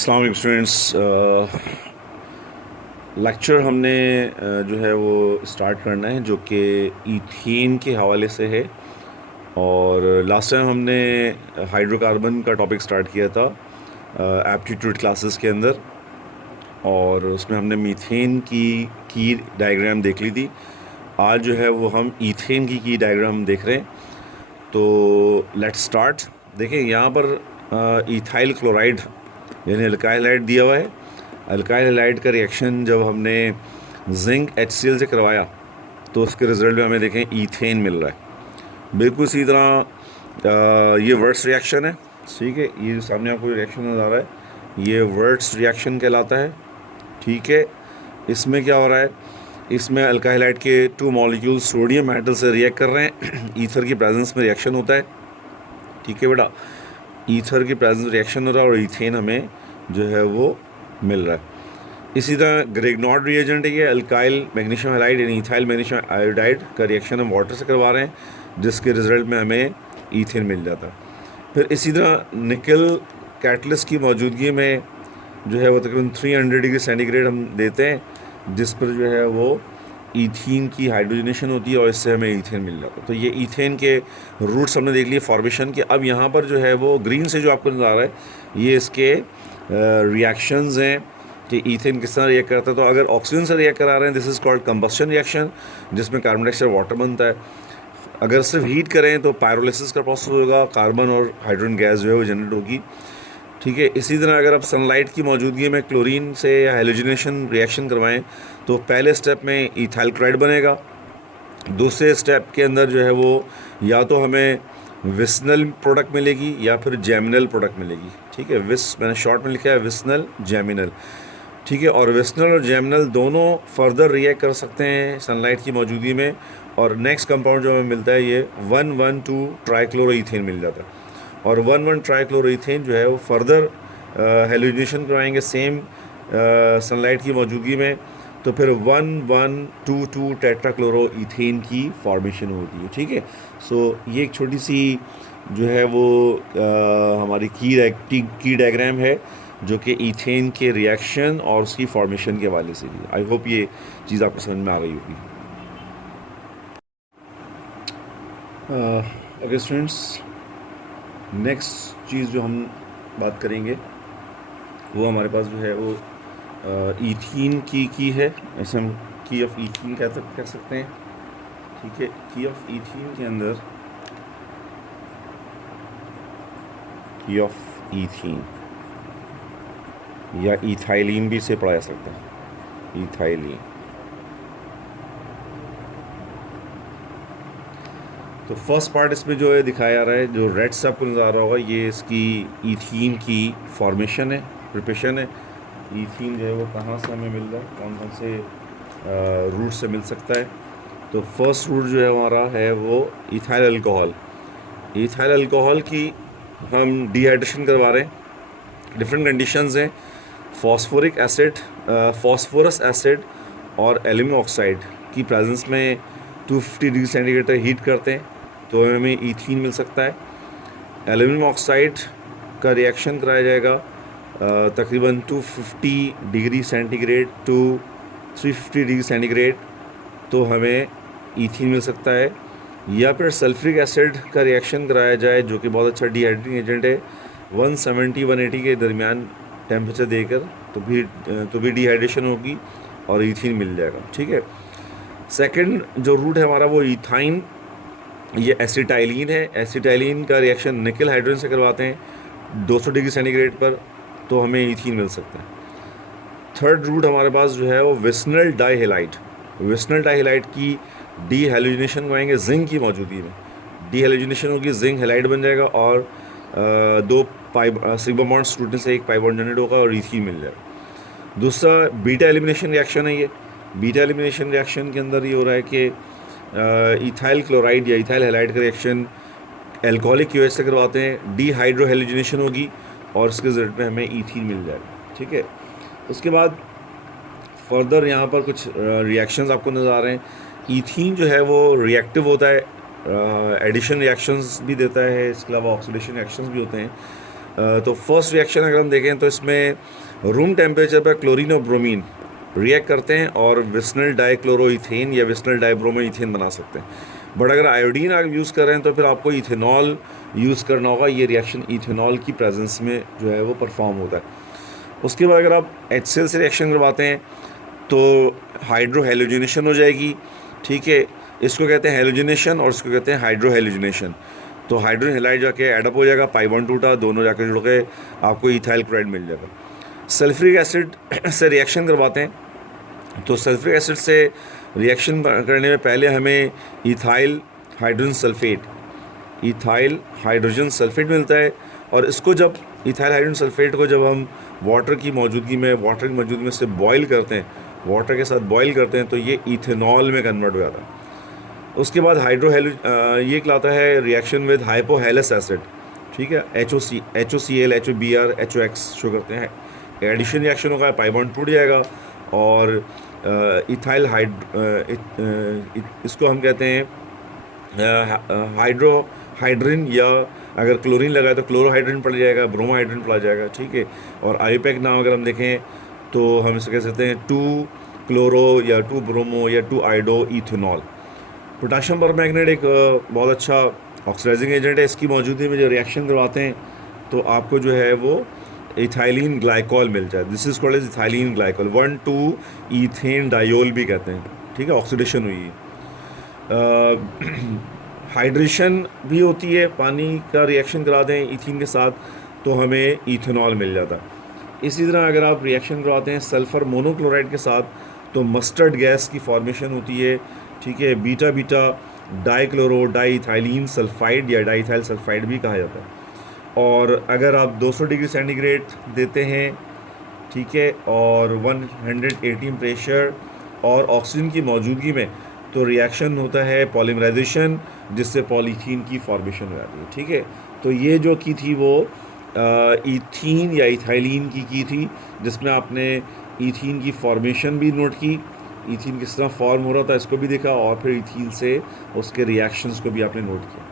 अस्सलाम वालेकुम students. Lecture हमने जो है वो स्टार्ट करना है जो कि ईथेन के हवाले से है। और लास्ट टाइम हमने हाइड्रोकार्बन का टॉपिक स्टार्ट किया था एप्टीट्यूड क्लासेस के अंदर, और उसमें हमने मीथेन की डायग्राम देख ली थी। आज जो है वो हम ईथेन की डायग्राम देख रहे हैं। तो लेट्स स्टार्ट। देखें यहाँ पर इथाइल क्लोराइड यानी अल्काइल हाइड दिया हुआ है। अल्काइल हाइड का रिएक्शन जब हमने जिंक HCl से करवाया तो उसके रिज़ल्ट में हमें देखें ईथेन मिल रहा है। बिल्कुल इसी तरह ये वर्ट्स रिएक्शन है। ठीक है, ये जो सामने आपको रिएक्शन नज़र आ रहा है ये वर्ट्स रिएक्शन कहलाता है। ठीक है, इसमें क्या हो रहा है, इसमें अल्काइल हाइड के 2 मॉलिक्यूल सोडियम मेटल से रिएक्ट कर रहे हैं। ईथर की प्रेजेंस में रिएक्शन होता है। ठीक है बेटा, ईथर की प्रेजेंस रिएक्शन हो रहा है और ईथेन हमें जो है वो मिल रहा है। इसी तरह ग्रेगनॉड रिएजेंट है, ये अल्काइल मैग्नीशियम हैलाइड यानी इथाइल मैग्नीशियम आयोडाइड का रिएक्शन हम वाटर से करवा रहे हैं जिसके रिजल्ट में हमें ईथेन मिल जाता है। फिर इसी तरह निकल कैटलिस्ट की मौजूदगी में जो है वो तकरीबन 300 डिग्री सेंटीग्रेड हम देते हैं जिस पर जो है वो ईथीन की हाइड्रोजनेशन होती है और इससे हमें ईथेन मिल जाता है। तो ये ईथेन के रूट्स हमने देख लिए फॉर्मेशन के। अब यहाँ पर जो है वो ग्रीन से जो आपको नज़र आ रहा है ये इसके रिएक्शंस हैं कि ईथेन किस तरह रिएक्ट करता है। तो अगर ऑक्सीजन से रिएक्ट करा रहे हैं this is called combustion reaction जिसमें कार्बन डाइऑक्साइड वाटर बनता है। अगर सिर्फ हीट करें तो पायरोलिसिस का प्रोसेस होगा, कार्बन और हाइड्रोजन गैस जो है वो जनरेट होगी। ठीक है, इसी तरह अगर आप सनलाइट की मौजूदगी में क्लोरीन से या हेलोजिनेशन रिएक्शन करवाएं तो पहले स्टेप में इथाइल क्लोराइड बनेगा। दूसरे स्टेप के अंदर जो है वो या तो हमें विस्नल प्रोडक्ट मिलेगी या फिर जैमिनल प्रोडक्ट मिलेगी। ठीक है, मैंने शॉर्ट में लिखा है विस्नल जैमिनल। ठीक है, और विस्नल और जैमिनल दोनों फर्दर रिएक्ट कर सकते हैं सनलाइट की मौजूदगी में और नेक्स्ट कंपाउंड जो हमें मिलता है ये 1,1,2 ट्राइक्लोरोईथेन मिल जाता है। और 1,1 ट्राइक्लोरोईथेन जो है वो फर्दर हेलोजिनेशन करवाएंगे सेम सनलाइट की मौजूदगी में, तो फिर 1,1,2,2 टेट्राक्लोरोईथेन की फॉर्मेशन होती है। ठीक है, सो ये एक छोटी सी जो है वो हमारी की डायग्राम है जो कि ईथेन के रिएक्शन और उसकी फॉर्मेशन के हवाले से भी। आई होप ये चीज़ आपको समझ में आ गई होगी। ओके स्टूडेंट्स, नेक्स्ट चीज़ जो हम बात करेंगे वो हमारे पास जो है वो ईथीन की है। ऐसे हम की ऑफ ईथीन कह सकते हैं। ठीक है, की ऑफ ईथीन के अंदर की ऑफ ईथीन या इथाइलिन भी इसे पढ़ा जा सकता है, इथाइलिन। तो फर्स्ट पार्ट इसमें जो है दिखाया जा रहा है, जो रेड से आपको नज़र आ रहा होगा ये इसकी ईथीन की फॉर्मेशन है, प्रिपरेशन है। ईथीन जो है वो कहाँ से हमें मिल रहा है, कौन कौन से रूट से मिल सकता है। तो फर्स्ट रूट जो है हमारा है वो इथाइल अल्कोहल। इथाइल अल्कोहल की हम डिहाइड्रेशन करवा रहे हैं। डिफरेंट कंडीशंस हैं, फॉस्फोरिक एसिड, फॉस्फोरस एसिड और एल्यूमिनियम ऑक्साइड की प्रेजेंस में 250 डिग्री सेंटीग्रेड तक हीट करते हैं तो हमें ईथीन मिल सकता है। एल्यूमिनियम ऑक्साइड का रिएक्शन कराया जाएगा तकरीबन 250 degree centigrade to 350 degree centigrade तो हमें ईथीन मिल सकता है। या फिर सल्फ्रिक एसिड का रिएक्शन कराया जाए जो कि बहुत अच्छा डिहाइड्रेटिंग एजेंट है, 170-180 के दरमियान टेम्परेचर देकर तो भी डिहाइड्रेशन होगी और ईथीन मिल जाएगा। ठीक है, सेकंड जो रूट है हमारा वो इथाइन, ये एसिटाइलिन है। एसिटाइलिन का रिएक्शन निकल हाइड्रोजन से करवाते हैं 200 डिग्री सेंटीग्रेड पर तो हमें ईथीन मिल सकता है। थर्ड रूट हमारे पास जो है वो विस्नल डाइहेलाइड। विस्नल डाइहेलाइड की डी हेलोजिनेशन कराएंगे जिंक की मौजूदगी में। डी हेलोजिनेशन होगी, जिंक हेलाइड बन जाएगा और दो सिग्मा बॉन्ड्स टूटने से एक पाई बॉन्ड जनरेट होगा और ईथीन मिल जाएगा। दूसरा बीटा एलिमिनेशन रिएक्शन है। ये बीटा एलिमिनेशन रिएक्शन के अंदर ये हो रहा है कि इथाइल क्लोराइड या इथाइल हैलाइड का रिएक्शन एल्कोहलिक की वजह से करवाते हैं, डी हाइड्रो हेलोजिनेशन होगी और इसके रिजल्ट में हमें ईथीन मिल जाएगा। ठीक है, उसके बाद फर्दर यहाँ पर कुछ रिएक्शंस आपको नज़र आ रहे हैं। ईथीन जो है वो रिएक्टिव होता है, एडिशन रिएक्शंस भी देता है, इसके अलावा ऑक्सीडेशन रिएक्शंस भी होते हैं। तो फर्स्ट रिएक्शन अगर हम देखें तो इसमें रूम टेम्परेचर पर क्लोरीन और ब्रोमीन रिएक्ट करते हैं और विस्नल डाइक्लोरोइथेन या विस्नल डाइब्रोमोइथेन बना सकते हैं। बट अगर आयोडीन आप यूज़ कर रहे हैं तो फिर आपको इथेनॉल यूज़ करना होगा। ये रिएक्शन इथेनॉल की प्रेजेंस में जो है वो परफॉर्म होता है। उसके बाद अगर आप HCl से रिएक्शन करवाते हैं तो हाइड्रो हेलोजिनेशन हो जाएगी, ठीक है। इसको कहते हैं हेलोजिनेशन और इसको कहते हैं हाइड्रो हेलोजिनेशन। तो हाइड्रोजन हेलाइड जाके एडअप हो जाएगा, पाई बॉन्ड टूटा, दोनों जाकर जुड़ के आपको इथाइल क्लोराइड मिल जाएगा। सल्फ्यूरिक एसिड से रिएक्शन करवाते हैं तो सल्फ्यूरिक एसिड से रिएक्शन करने में पहले हमें इथाइल हाइड्रोजन सल्फेट मिलता है। और इसको जब इथाइल हाइड्रोजन सल्फेट को जब हम वाटर की मौजूदगी में से बॉयल करते हैं, वाटर के साथ बॉयल करते हैं, तो ये इथेनॉल में कन्वर्ट हो जाता है। उसके बाद ये कहलाता है रिएक्शन विद हाइपोहेलस एसिड, ठीक है। HOCl, HOBr, HOX शो करते हैं। एडिशन रिएक्शन होगा, पाई बॉन्ड टूट जाएगा और इथाइल इसको हम कहते हैं हाइड्रोहाइड्रिन, या अगर क्लोरीन लगाए तो क्लोरोहाइड्रिन पड़ जाएगा, ब्रोमोहाइड्रिन पड़ जाएगा, ठीक है। और आईयूपैक नाम अगर हम देखें तो हम इसे कह सकते हैं 2 क्लोरो या 2 ब्रोमो या 2 आइडो इथेनॉल। पोटाशियम परमैंगनेट एक बहुत अच्छा ऑक्सीडाइजिंग एजेंट है। इसकी मौजूदगी में जो रिएक्शन करवाते हैं तो आपको जो है वो इथाइलिन ग्लाइकॉल मिल जाए। This is called as ethylene glycol, 1,2 ethane diol भी कहते हैं, ठीक है। ऑक्सीडेशन हुई है। हाइड्रेशन भी होती है, पानी का रिएक्शन करा दें इथीन के साथ तो हमें इथेनॉल मिल जाता है। इसी तरह अगर आप रिएक्शन करवाते हैं सल्फ़र मोनोक्लोराइड के साथ तो मस्टर्ड गैस की फॉर्मेशन होती है, ठीक है। बीटा डाइक्लोरो डाइथाइलिन सल्फाइड या डाइथाइल सल्फाइड भी कहा जाता है। और अगर आप 200 डिग्री सेंटीग्रेड देते हैं, ठीक है, और 180 प्रेशर और ऑक्सीजन की मौजूदगी में, तो रिएक्शन होता है पॉलीमराइजेशन, जिससे पॉलीथीन की फॉर्मेशन हो जाती है, ठीक है। तो ये जो की थी वो इथीन या इथाइलिन की थी, जिसमें आपने इथीन की फॉर्मेशन भी नोट की, इथीन किस तरह फॉर्म हो रहा था इसको भी देखा, और फिर इथीन से उसके रिएक्शंस को भी आपने नोट किया।